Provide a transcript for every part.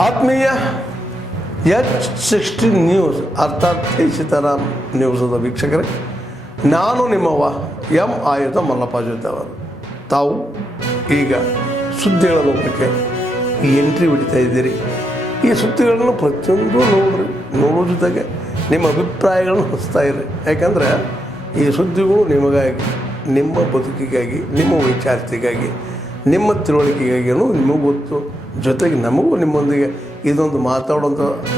ಆತ್ಮೀಯ H16 news ಅರ್ಥಾತ್ ಸೀತಾರಾಮ್ ನ್ಯೂಸದ ವೀಕ್ಷಕರೇ, ನಾನು ನಿಮ್ಮವ ಎಂ ಆಯುಧ ಮಲ್ಲಪ್ಪ ಜೊತೆ ಅವರು. ತಾವು ಈಗ ಸುದ್ದಿಗಳ ಲೋಕಕ್ಕೆ ಎಂಟ್ರಿ ಹೊಡಿತಾ ಇದ್ದೀರಿ. ಈ ಸುದ್ದಿಗಳನ್ನು ಪ್ರತಿಯೊಂದು ನೋಡೋ ಜೊತೆಗೆ ನಿಮ್ಮ ಅಭಿಪ್ರಾಯಗಳನ್ನು ಹಚ್ತಾ ಇರಿ. ಯಾಕಂದರೆ ಈ ಸುದ್ದಿಗಳು ನಿಮಗಾಗಿ, ನಿಮ್ಮ ಬದುಕಿಗಾಗಿ, ನಿಮ್ಮ ವೈಚಾರಿಕೆಗಾಗಿ, ನಿಮ್ಮ ತಿಳುವಳಿಕೆಗಾಗಿಯೂ ನಿಮಗೂ ಗೊತ್ತು. ಜೊತೆಗೆ ನಮಗೂ ನಿಮ್ಮೊಂದಿಗೆ ಇದೊಂದು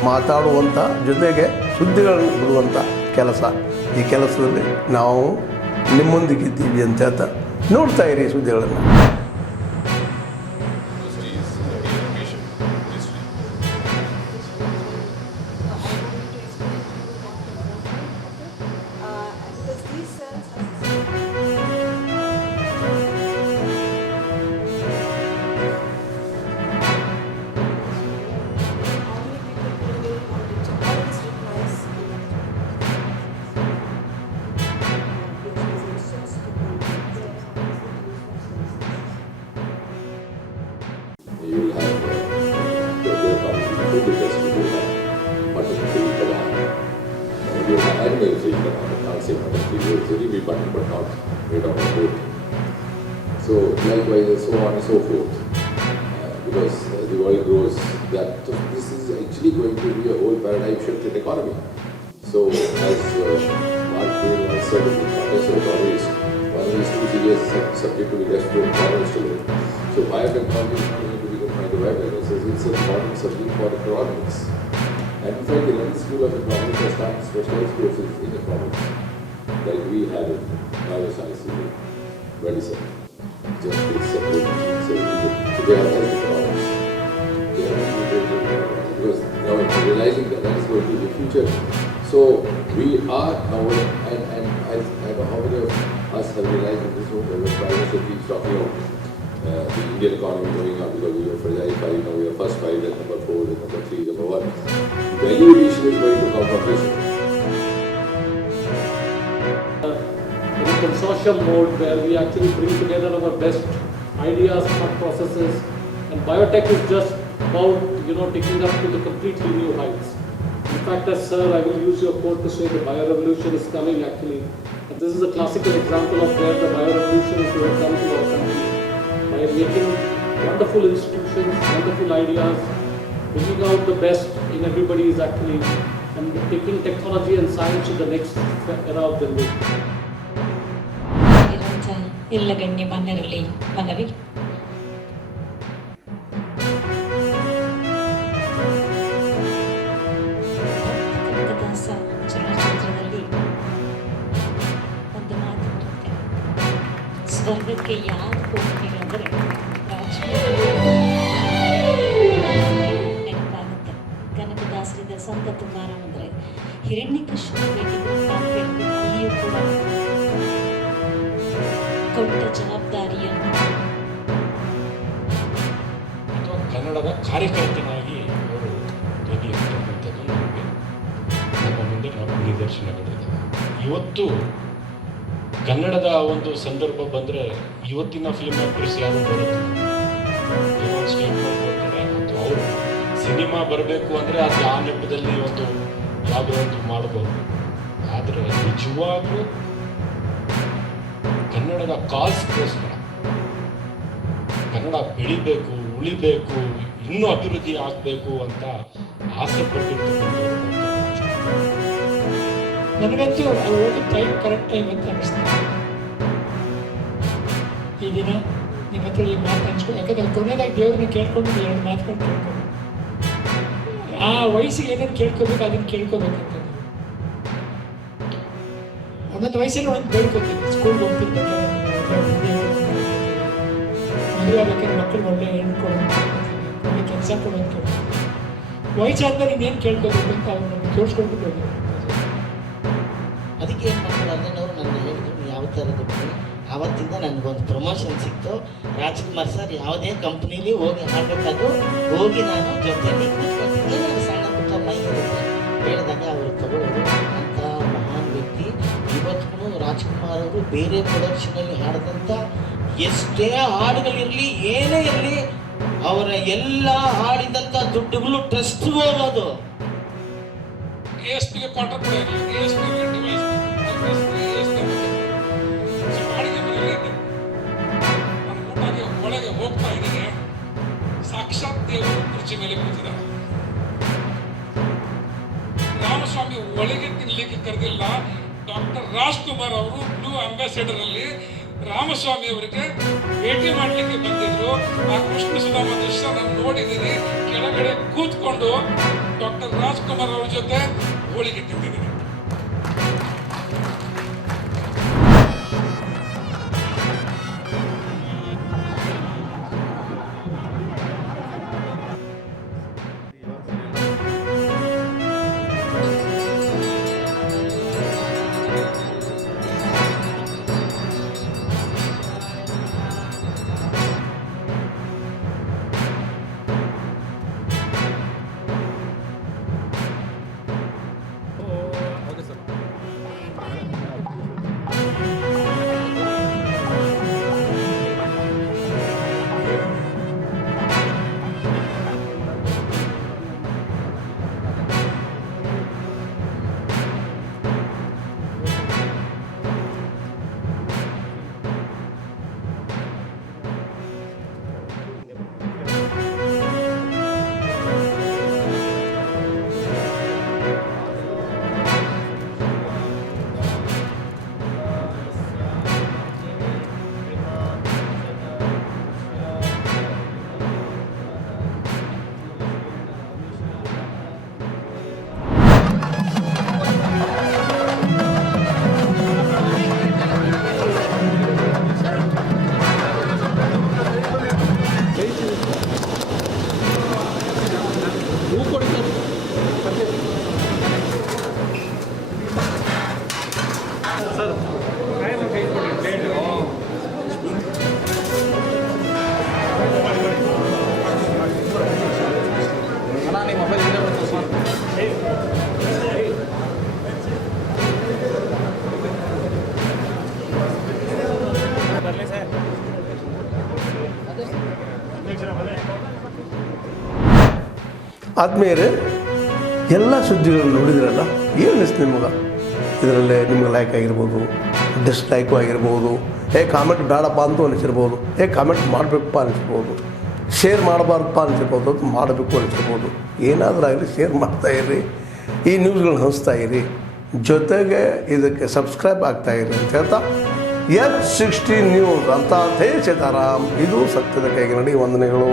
ಮಾತಾಡುವಂಥ ಜೊತೆಗೆ ಸುದ್ದಿಗಳನ್ನು ಬಿಡುವಂಥ ಕೆಲಸ. ಈ ಕೆಲಸದಲ್ಲಿ ನಾವು ನಿಮ್ಮೊಂದಿಗಿದ್ದೀವಿ ಅಂತ ಹೇಳ್ತಾ ನೋಡ್ತಾ ಇರಿ ಸುದ್ದಿಗಳನ್ನು. You will have food industry, you will have mutton free kebab, you will have animal free kebab. I'll say mutton free, you will really be mutton but not made out of goat. So likewise and so on and so forth, because the world grows that. So this is actually going to be a whole paradigm shift in economy. So as Mark Twain once said in the context of economies, one of these two serious subject to be left to economists to live. So biotechnology is not going to be confined to biotechnology, it's an important subject for economics. And in fact, the London School of Economics has started specialized courses in economics, like we have in biosciences, medicine, just this separate. So they have health economics. They have integrated economics because now we're realizing that that is going to be the future. So we are now, and I know how many of us have realized in this room that the private sector keeps talking about the Indian economy going up because we were fragile 5, now we are first 5, then number 4, then number 3, number 1. Value addition is going to come from this. In a consortium mode where we actually bring together our best ideas, thought processes, and biotech is just about taking us to the completely new heights. In fact, as sir, I will use your quote to say the bio-revolution is coming actually. And this is a classical example of where the bio-revolution is going to come to our country. By making wonderful institutions, wonderful ideas, bringing out the best in everybody is actually, and taking technology and science to the next era of the world. ಎಲ್ಲ ಗಣ್ಯಮಾನ್ಯರಲ್ಲಿ ಮನವಿ. ಕನಕದಾಸ ಚಲನಚಿತ್ರದಲ್ಲಿ ಒಂದು ಮಾತು ಬರುತ್ತೆ, ಸ್ವರ್ಗಕ್ಕೆ ಯಾರು ಹೋಗ್ತೀರ ಅಂದರೆ ನೆನಪಾಗುತ್ತೆ. ಕನಕದಾಸರಿದ ಸಂತ ತುಕಾರಾಮ್ ಅಂದರೆ ಹಿರಣ್ಯಕಶಿಪು ಅಲ್ಲಿಯೂ ಕೂಡ ಕೊಟ್ಟ ಜವಾಬ್ದಾರಿಯನ್ನು ಅಥವಾ ಕನ್ನಡದ ಕಾರ್ಯಕರ್ತನಾಗಿ ಅವರು ಧ್ವನಿಯಲ್ಲಿರ್ತಕ್ಕಂಥದ್ದು ನಮಗೆ ನಮ್ಮ ಮುಂದೆ ನಾವು ನಿದರ್ಶನಗಳಿದ್ದಾವೆ. ಇವತ್ತು ಕನ್ನಡದ ಒಂದು ಸಂದರ್ಭ ಬಂದರೆ ಇವತ್ತಿನ ಫಿಲ್ಮ್ ಆ್ಯಕ್ಟ್ರೆಸ್ ಯಾರು ಬರುತ್ತೆ, ಏನೋ ಒಂದು ಸ್ಟೇಟ್ಮೆಂಟ್ ಕೊಡ್ತಾರೆ ಅಥವಾ ಅವರು ಸಿನಿಮಾ ಬರಬೇಕು ಅಂದರೆ ಅದು ಆ ನೆಪದಲ್ಲಿ ಒಂದು ಯಾವುದೋ ಒಂದು ಮಾಡ್ಬೋದು. ಆದರೆ ನಿಜವಾಗ್ಲೂ ಕನ್ನಡದ ಕಾಸ್ಗೋಸ್ಕರ ಕನ್ನಡ ಬೆಳಿಬೇಕು, ಉಳಿಬೇಕು, ಇನ್ನೂ ಅಭಿವೃದ್ಧಿ ಆಗಬೇಕು ಅಂತ ಆಸೆ ಪಟ್ಟಿರ್ತಕ್ಕಂಥವ್ರು. ನನಗಂತೂ ಅದು ಹೋಗಿ ಟೈಮ್ ಕರೆಕ್ಟ್ ಟೈಮ್ ಅಂತ ಅನ್ನಿಸ್ತದೆ. ಈ ದಿನ ನಿಮ್ಮ ಹತ್ರ ಈ ಮಾತು ಹಂಚ್ಕೊಂಡು, ಯಾಕಂದ್ರೆ ಕೊನೆಯದಾಗಿ ದೇವ್ರನ್ನ ಕೇಳ್ಕೊಂಡು 2 ಮಾತುಗಳು ಕೇಳ್ಕೊಂಡು ಆ ವಯಸ್ಸಿಗೆ ಏನೇನು ಕೇಳ್ಕೋಬೇಕು ಅದನ್ನು ಕೇಳ್ಕೋಬೇಕಂತ. ಒಂದೊಂದು ವಯಸ್ಸಲ್ಲಿ ಒಂದು ಬೇಡ್ಕೋತೀನಿ, ಸ್ಕೂಲ್ಗೆ ಹೋಗ್ತಿರ್ಬೇಕಾದ್ರೆ ಮದುವೆ ಆಗ್ಬೇಕಾದ್ರೆ ಮಕ್ಕಳು ಒಳ್ಳೆ ಹೆಣ್ಣು ಕೊಡೋದು, ಒಳ್ಳೆ ಕೆಲಸ ಕೊಡೋದು ಕೇಳ್ತೀನಿ. ವಯಸ್ಸಾದ್ಮೇಲೆ ಇನ್ನೇನು ಕೇಳ್ಕೋಬೇಕು ಅಂತ ಅವ್ರು ನಮಗೆ ತೋರಿಸ್ಕೊಂಡ್ಬಿಟ್ಟು ಹೋಗಿ. ಅದಕ್ಕೆ ಏನು ಮಾಡ್ತಾರೆ ಅಣ್ಣನವರು ನನ್ನ ಹೇಳಿದ್ರು ಯಾವ ಥರದ್ದು ಆವತ್ತಿಂದ ನನಗೊಂದು ಪ್ರಮೋಷನ್ ಸಿಕ್ತು. ರಾಜ್ಕುಮಾರ್ ಸರ್ ಯಾವುದೇ ಕಂಪ್ನೀಲಿ ಹೋಗಿ ಮಾಡಬೇಕಾದ್ರೂ ಹೋಗಿ ನಾನು ಜೊತೆಯಲ್ಲಿ ಕೂತ್ಕೊಳ್ತೀನಿ. ಏನಾದ್ರು ಸಣ್ಣ ಪುಟ್ಟ ಮೈ ಹೇಳಿದಾಗ ಅವರು ತಗೊಳ್ಳೋರು ಅಂಥ ಮಹಾನ್ ವ್ಯಕ್ತಿ. ಇವತ್ತಿಗೂ ರಾಜ್ಕುಮಾರ್ ಅವರು ಬೇರೆ ಪ್ರೊಡಕ್ಷನಲ್ಲಿ ಹಾಡಿದಂಥ ಎಷ್ಟೇ ಹಾಡುಗಳಿರಲಿ ಏನೇ ಇರಲಿ ಅವರ ಎಲ್ಲ ಹಾಡಿದಂಥ ದುಡ್ಡುಗಳು ಟ್ರಸ್ಟ್ ಹೋಗೋದು. ASP ಗೆ ಕ್ವಾರ್ಟರ್ ಕೂಡ ಇರಲಿಲ್ಲ. ASP ಗೆ ಡಿವೈಸ್ ಬಾಡಿಗೆ ಮನೆಯಲ್ಲಿ ನಾನು ಊಟಕ್ಕೆ ಒಳಗೆ ಹೋಗ್ತಾ ಇದ್ದೇನೆ, ಸಾಕ್ಷಾತ್ ದೇವರು ಕುರ್ಚಿ ಮೇಲೆ ಕೂತಿದ್ದಾರೆ. ರಾಮಸ್ವಾಮಿ ಒಳಗೆ ತಿನ್ಲಿಕ್ಕೆ ಕರೆದಿಲ್ಲ. ಡಾಕ್ಟರ್ ರಾಜ್ಕುಮಾರ್ ಅವರು ಬ್ಲೂ ಅಂಬಾಸಿಡರ್ ಅಲ್ಲಿ ರಾಮಸ್ವಾಮಿ ಅವರಿಗೆ ಭೇಟಿ ಮಾಡಲಿಕ್ಕೆ ಬಂದಿದ್ರು. ಆ ಕೃಷ್ಣ ಸುಧಾಮ ದೃಶ್ಯ ನಾನು ನೋಡಿದ್ದೀನಿ. ಕೆಳಗಡೆ ಕೂತ್ಕೊಂಡು ಡಾಕ್ಟರ್ ರಾಜ್ಕುಮಾರ್ ಅವ್ರ ಜೊತೆ ಹೋಳಿಗೆ ತಿಂದಿದ್ದೀನಿ. ಆದ್ಮೇಲೆ ಎಲ್ಲ ಸುದ್ದಿಗಳನ್ನು ನೋಡಿದ್ರಲ್ಲ, ಏನು ಅನಿಸ್ತು ನಿಮ್ಗೆ? ಇದರಲ್ಲೇ ನಿಮ್ಗೆ ಲೈಕ್ ಆಗಿರ್ಬೋದು, ಡಿಸ್ಲೈಕು ಆಗಿರ್ಬೋದು, ಕಾಮೆಂಟ್ ಬೇಡಪ್ಪ ಅಂತೂ ಅನಿಸಿರ್ಬೋದು, ಕಾಮೆಂಟ್ ಮಾಡಬೇಕಪ್ಪ ಅನಿಸ್ಬೋದು, ಶೇರ್ ಮಾಡಬಾರ್ದಪ್ಪ ಅನಿಸಿರ್ಬೋದು, ಅದು ಮಾಡಬೇಕು ಅನಿಸಿರ್ಬೋದು. ಏನಾದರೂ ಆಗಲಿ ಶೇರ್ ಮಾಡ್ತಾಯಿರಿ, ಈ ನ್ಯೂಸ್ಗಳನ್ನ ಹಂಚ್ತಾ ಇರಿ, ಜೊತೆಗೆ ಇದಕ್ಕೆ ಸಬ್ಸ್ಕ್ರೈಬ್ ಆಗ್ತಾಯಿರಿ ಅಂತ ಹೇಳ್ತಾ H16 ನ್ಯೂಸ್ ಅಂತ ಸೀತಾರಾಮ್, ಇದು ಸತ್ಯದ ಕೈಗೆ ನಡಿ. ವಂದನೆಗಳು.